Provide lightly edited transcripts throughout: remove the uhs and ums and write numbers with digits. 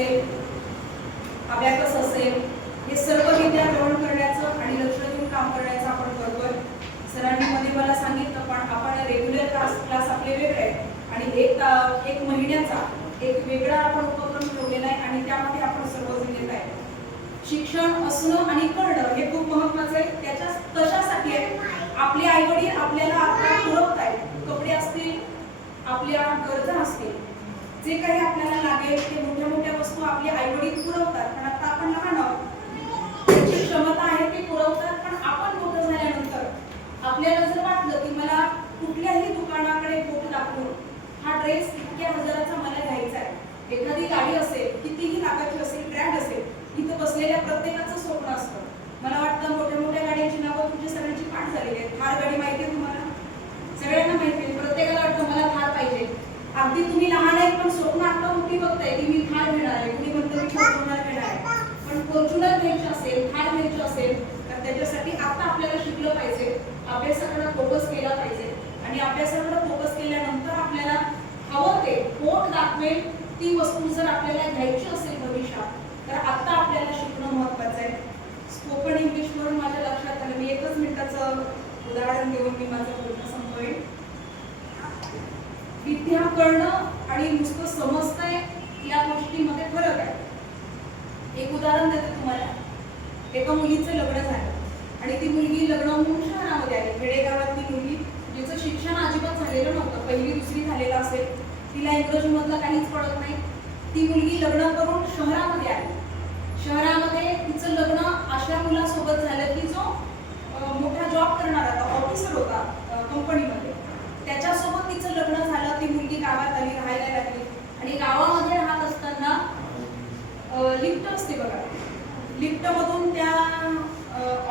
असेल, अबॅकस असेल, हे सर्व विद्या ग्रहण करण्याचं आणि लक्ष देऊन काम करण्याचं आपण करतोय. सरांनी मध्ये मला सांगितलं, पण आपण रेग्युलर क्लास आपले वेगळे आहेत आणि एक महिन्याचा एक वेगळा आपण उपक्रम ठेवलेला आहे आणि त्यामध्ये आपण सर्वजण येत आहे. शिक्षण असणं आणि करणं हे खूप महत्त्वाचं आहे. तशासाठी आहे आपले आई वडील आपल्याला आता पुरवत आहेत. कपडे असतील, आपल्या गरजा असतील, जे काही आपल्याला लागेल ते मोठ्या मोठ्या वस्तू आपले आई वडील पुरवतात. पण आता आपण लहान आहोत, त्याची क्षमता आहे ते पुरवतात. पण आपण मोठं झाल्यानंतर आपल्याला जर वाटलं की मला कुठल्याही दुकानाकडे बोट दाखवून हा ड्रेस इतक्या हजाराचा मला घ्यायचा आहे, एखादी गाडी असेल, कितीही लाखाची असेल, ब्रँड असेल, इथं बसलेल्या प्रत्येकाचं स्वप्न असतं. मला वाटतं मोठ्या मोठ्या गाड्यांची नावं तुमच्या सगळ्यांची पाठ झालेली आहेत. थार गाडी माहिती आहे तुम्हाला, सगळ्यांना माहिती आहे. प्रत्येकाला वाटतं मला थार पाहिजे. अगदी तुम्ही लहान आहेत पण स्वप्न आता मोठी बघताय की मी थार घेणार आहे, कुणी म्हणतं मी फॉर्च्युनर घेणार आहे. पण फॉर्च्युनर घ्यायची असेल, थार घ्यायची असेल तर त्याच्यासाठी आता आपल्याला शिकलं पाहिजे, अभ्यासाकडे फोकस केला पाहिजे. आणि अभ्यासाकडे फोकस केल्यानंतर आपल्याला हवं ते पोट दाखवेल ती वस्तू जर आपल्याला घ्यायची असेल भविष्यात, तर आता आपल्याला शिकणं महत्त्वाचं आहे. स्पोकन इंग्लिशवरून माझ्या लक्षात आलं, मी 1 मिनिटाचं उदाहरण देऊन मी माझं बोलणं संपवेन. विद्या कळणं आणि नुसतं समजतंय या गोष्टीमध्ये फरक आहे. एक उदाहरण देते तुम्हाला. एका मुलीचं लग्न झालं आणि ती मुलगी लग्न होऊन शहरामध्ये आली. खेडेगावातली मुलगी, जिचं शिक्षण अजिबात झालेलं नव्हतं, 1ली 2री झालेलं असेल, तिला इंग्रजीमधलं काहीच कळत नाही. ती मुलगी लग्न करून शहरामध्ये आली. शहरामध्ये तिचं लग्न अशा मुलासोबत झालं की जो मोठा जॉब करणारा होता, ऑफिसर होता कंपनीमध्ये. त्याच्यासोबत तिचं लग्न झालं. ती मुलगी गावात आली, राहायला लागली आणि गावामध्ये राहत असताना लिफ्ट असते बघा, लिफ्टमधून त्या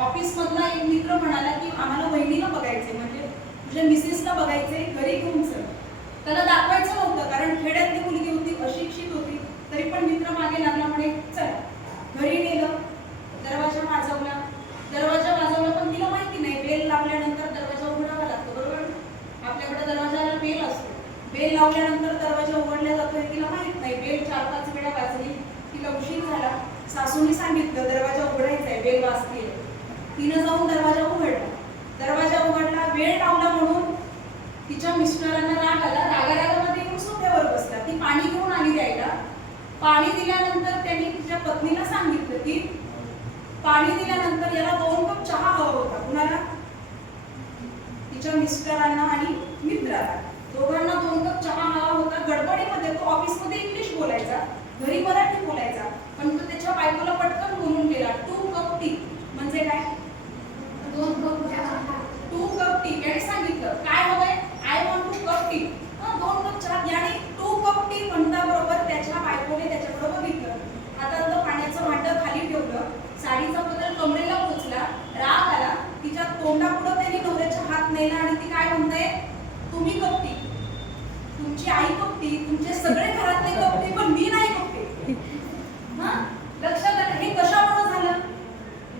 ऑफिसमधला एक मित्र म्हणाला की आम्हाला वहिनीला बघायचे, म्हणजे तुझ्या मिसेसला बघायचे, घरी घेऊन चल. त्याला दाखवायचं नव्हतं कारण खेड्यातली मुलगी होती, अशिक्षित होती, तरी पण मित्र मागे लागला, म्हणे चल. घरी नेलं, दरवाजा वाजवला. दरवाजा वाजवला पण तिला माहिती नाही, बेल लावल्यानंतर दरवाजा उघडावा लागतो, बरोबर? आपल्याकडे दरवाजाला बेल असतो. बेल लावल्यानंतर दरवाजा उघडला जातोय तिला माहित नाही. बेल 4-5 वेळा वाजली, तिला उशीर झाला. सासूने सांगितलं दरवाजा उघडायचा आहे, बेल वाजते. तिनं जाऊन दरवाजा उघडला. दरवाजा उघडला, वेळ लावला म्हणून तिच्या मिस्टरांना राग आला. रागारागामध्ये येऊन सोफ्यावर बसला. ती पाणी घेऊन आली द्यायला. पाणी दिल्यानंतर त्यांनी तिच्या पत्नीला सांगितलं की पाणी दिल्यानंतर याला 2 कप चहा हवा होता. कुणाला? तिच्या मिस्टरांना आणि मित्राला, दोघांना 2 कप चहा हवा होता. गडबडीमध्ये तो ऑफिसमध्ये इंग्लिश बोलायचा, घरी मराठी बोलायचा, पण तो त्याच्या बायकोला पटकन बोलून गेला 2 कप टी. म्हणजे काय? 2 कप चहा. 2 कप टी. याने सांगितलं काय हवंय? I want 2 cup T. 2 cup चहा. याने 2 कप टी म्हणता बरोबर त्याच्या बायकोने त्याच्याकडे बघितलं. हातातलं पाण्याचं भांडं खाली ठेवलं, साडीचा पदर कमरेला पोचला. राग आला. तिच्या तोंडापुढं त्यांनी नवऱ्याच्या हात नेला आणि ती काय म्हणते, तुम्ही कपटी, तुमची आई कपटी, तुमचे सगळे घरातले कपटी, पण मी नाही कपटी. लक्षात आलं? हे कशामुळे झालं?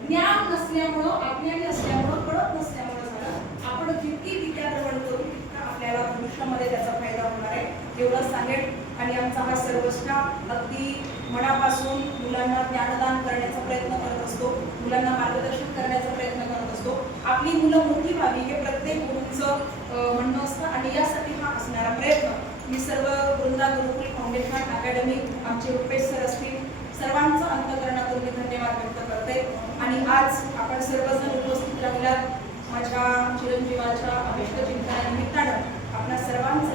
ज्ञान नसल्यामुळं, अज्ञानी असल्यामुळं, कळत नसल्यामुळं झालं. आपण जितकी विद्या ग्रहण करू तितका आपल्याला भविष्यामध्ये त्याचा फायदा होणार आहे, एवढंच सांगेल. आणि आमचा हा सर्व स्टाफ अगदी मनापासून मुलांना ज्ञानदान करण्याचा प्रयत्न करत असतो, मुलांना मार्गदर्शन करण्याचा प्रयत्न करत असतो. आपली मुलं मोठी व्हावी हे प्रत्येक गुरूंचं म्हणणं असतं आणि यासाठी हा असणारा प्रयत्न मी सर्व वृंदा गुरुकुल फाउंडेशन अकॅडमी, आमचे रुपेश सर असतील, सर्वांचं अंतःकरणातून मी धन्यवाद व्यक्त करते. आणि आज आपण सर्वजण उपस्थित राहिलात माझ्या चिरंजीवाच्या अभिष्ट चिंतनानिमित्तानं आपल्या सर्वांचं